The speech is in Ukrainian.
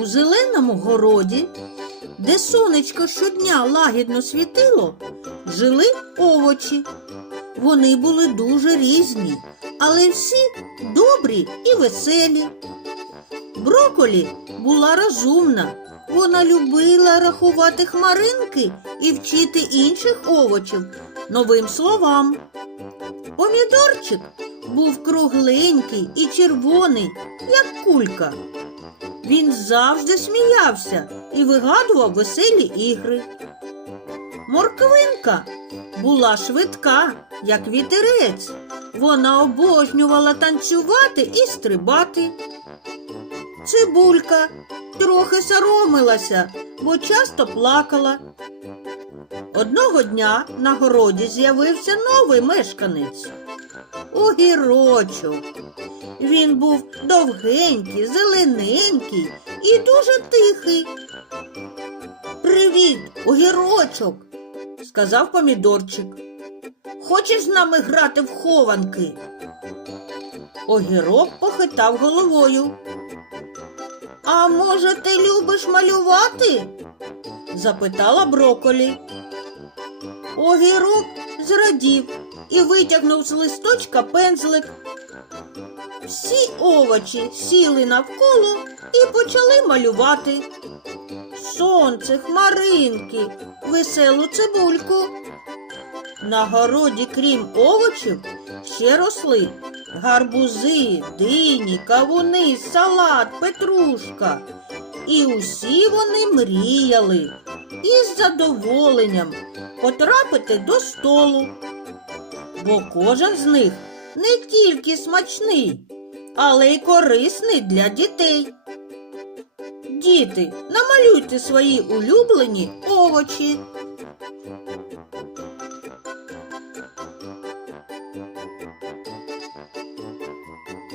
У зеленому городі, де сонечко щодня лагідно світило, жили овочі. Вони були дуже різні, але всі добрі і веселі. Броколі була розумна. Вона любила рахувати хмаринки і вчити інших овочів новим словам. Помідорчик був кругленький і червоний, як кулька. Він завжди сміявся і вигадував веселі ігри. Морквинка була швидка, як вітерець. Вона обожнювала танцювати і стрибати. Цибулька трохи соромилася, бо часто плакала. Одного дня на городі з'явився новий мешканець. Огірочок. Він був довгенький, зелененький і дуже тихий. Привіт, огірочок, сказав помідорчик. Хочеш з нами грати в хованки? Огірок похитав головою. А може, ти любиш малювати? запитала броколі. Огірок зрадів і витягнув з листочка пензлик. Всі овочі сіли навколо і почали малювати. Сонце, хмаринки, веселу цибульку. На городі, крім овочів, ще росли гарбузи, дині, кавуни, салат, петрушка. І усі вони мріяли із задоволенням потрапити до столу. Бо кожен з них не тільки смачний, але й корисний для дітей. Діти, намалюйте свої улюблені овочі.